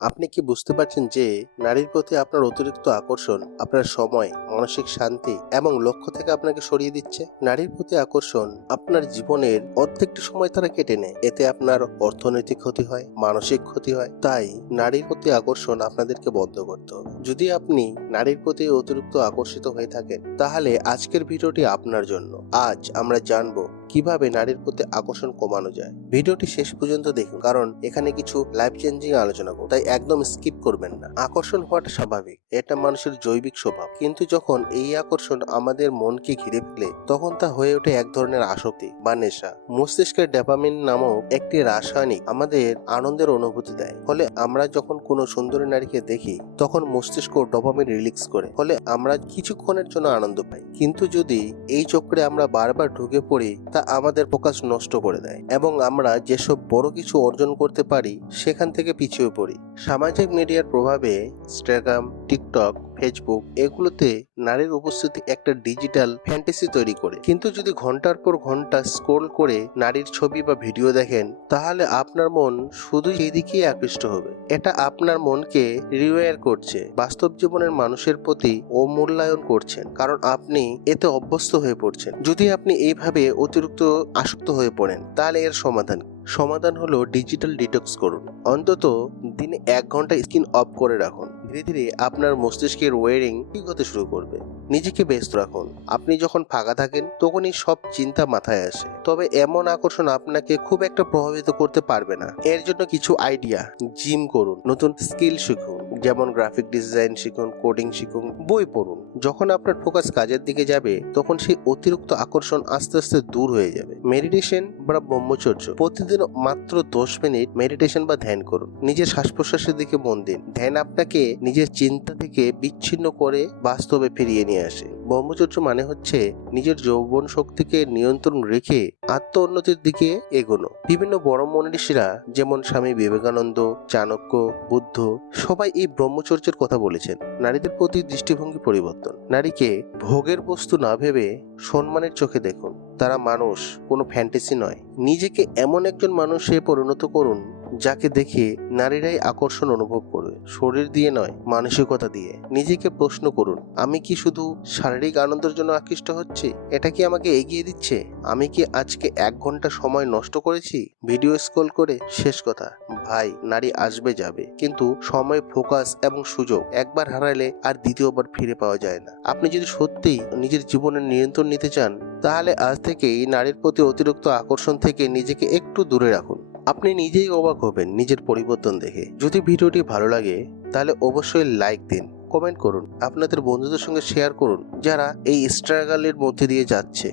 আপনি কি বুঝতে পারছেন যে নারীর প্রতি আপনার অতিরিক্ত আকর্ষণ, আপনার সময়, মানসিক শান্তি এবং লক্ষ্য থেকে আপনাকে সরিয়ে দিচ্ছে? নারীর প্রতি আকর্ষণ আপনার জীবনের অর্ধেকটি সময় তারা কেটে নেয়। এতে আপনার অর্থনৈতিক ক্ষতি হয়, মানসিক ক্ষতি হয়। তাই নারীর প্রতি আকর্ষণ আপনাদেরকে বন্ধ করতে হবে। যদি আপনি নারীর প্রতি অতিরিক্ত আকর্ষিত হয়ে থাকেন, তাহলে আজকের ভিডিওটি আপনার জন্য। আজ আমরা জানব কীভাবে নারীর প্রতি আকর্ষণ কমানো যায়? ভিডিওটি শেষ পর্যন্ত দেখুন, কারণ এখানে কিছু লাইফ চেঞ্জিং আলোচনা করব। তাই একদম স্কিপ করবেন না। আকর্ষণ হওয়াটা স্বাভাবিক, এটা মানুষের জৈবিক স্বভাব। কিন্তু যখন এই আকর্ষণ আমাদের মনকে ঘিরে ফেলে, তখন তা হয়ে ওঠে এক ধরনের আসক্তি বা নেশা। মস্তিষ্কের ডোপামিন নামক একটি রাসায়নিক আমাদের আনন্দের অনুভূতি দেয়। ফলে আমরা যখন কোনো সুন্দরী নারীকে দেখি, তখন মস্তিষ্ক ডোপামিন রিলিক্স করে। ফলে আমরা কিছুক্ষণের জন্য আনন্দ পাই। কিন্তু যদি এই চক্রে আমরা বারবার ঢুকে পড়ি, তা আমাদের ফোকাস নষ্ট করে দেয় এবং আমরা যেসব বড় কিছু অর্জন করতে পারি, সেখান থেকে পিছিয়ে পড়ি। সামাজিক মিডিয়ার প্রভাবে ইনস্টাগ্রাম টিকটক ফেসবুক এগুলোতে নারীর উপস্থিতি একটা ডিজিটাল ফ্যান্টাসি তৈরি করে। কিন্তু যদি ঘণ্টার পর ঘণ্টা স্ক্রোল করে নারীর ছবি বা ভিডিও দেখেন, তাহলে আপনার মন শুধু সেই দিকেই আকৃষ্ট হবে। এটা আপনার মনকে রিওয়ার করছে, বাস্তব জীবনের মানুষের প্রতি অমূল্যায়ন করছেন, কারণ আপনি এতে অভ্যস্ত হয়ে পড়ছেন। যদি আপনি এইভাবে অতিরিক্ত আসক্ত হয়ে পড়েন, তাহলে এর সমাধান? সমাধান হলো ডিজিটাল ডিটক্স করুন। অন্তত দিনে এক ঘণ্টা স্ক্রিন অফ করে রাখুন। ধীরে ধীরে আপনার মস্তিষ্কের ওয়ারিং ঠিক হতে শুরু করবে। নিজেকে ব্যস্ত রাখুন। আপনি যখন ফাঁকা থাকেন, তখনই সব চিন্তা মাথায় আসে। তবে এমন আকর্ষণ আপনাকে খুব একটা প্রভাবিত করতে পারবে না। এর জন্য কিছু আইডিয়া জিম করুন। নতুন স্কিল শিখুন। যেমন গ্রাফিক ডিজাইন শিখুন কোডিং শিখুন, বই পড়ুন। যখন আপনার ফোকাস কাজের দিকে যাবে, তখন সেই অতিরিক্ত আকর্ষণ আস্তে আস্তে দূর হয়ে যাবে। মেডিটেশন বা ব্রহ্মচর্য। প্রতিদিন মাত্র দশ মিনিট মেডিটেশন বা ধ্যান করুন। নিজের শ্বাস প্রশ্বাসের দিকে মন দিন। ধ্যান আপনাকে নিজের চিন্তা থেকে বিচ্ছিন্ন করে বাস্তবে ফিরিয়ে নিয়ে আসে। ব্রহ্মচর্য মানে হচ্ছে নিজের যৌবন শক্তিকে নিয়ন্ত্রণ রেখে আত্ম উন্নতির দিকে এগোনো। বিভিন্ন বড় মনীষীরা যেমন স্বামী বিবেকানন্দ, চাণক্য, বুদ্ধ, সবাই এই ব্রহ্মচর্যের কথা বলেছেন। নারীদের প্রতি দৃষ্টিভঙ্গি পরিবর্তন। নারীকে ভোগের বস্তু না ভেবে সম্মানের চোখে দেখুন। তারা মানুষ, কোনো ফ্যান্টাসি নয়। নিজেকে এমন একজন মানুষে পরিণত করুন যাকে দেখে নারীরাই আকর্ষণ অনুভব করবে। শরীর দিয়ে নয়, মানসিকতা দিয়ে। নিজেকে প্রশ্ন করুন, আমি কি শুধু শারীরিক আনন্দের জন্য আকৃষ্ট হচ্ছি? এটা কি আমাকে এগিয়ে দিচ্ছে? আমি কি আজকে এক ঘণ্টা সময় নষ্ট করেছি? ভিডিও স্ক্রল করে শেষ কথা, ভাই, নারী আসবে যাবে। কিন্তু সময়, ফোকাস এবং সুযোগ একবার হারালে আর দ্বিতীয়বার ফিরে পাওয়া যায় না। আপনি যদি সত্যিই নিজের জীবনের নিয়ন্ত্রণ নিতে চান, তাহলে আজ থেকেই নারীর প্রতি অতিরিক্ত আকর্ষণ থেকে নিজেকে একটু দূরে রাখুন। আপনি নিজেই অবাক হবেন নিজের পরিবর্তন দেখে। যদি ভিডিওটি ভালো লাগে, তাহলে অবশ্যই লাইক দিন কমেন্ট করুন। আপনাদের বন্ধুদের সঙ্গে শেয়ার করুন, যারা এই স্ট্রাগলের মধ্যে দিয়ে যাচ্ছে।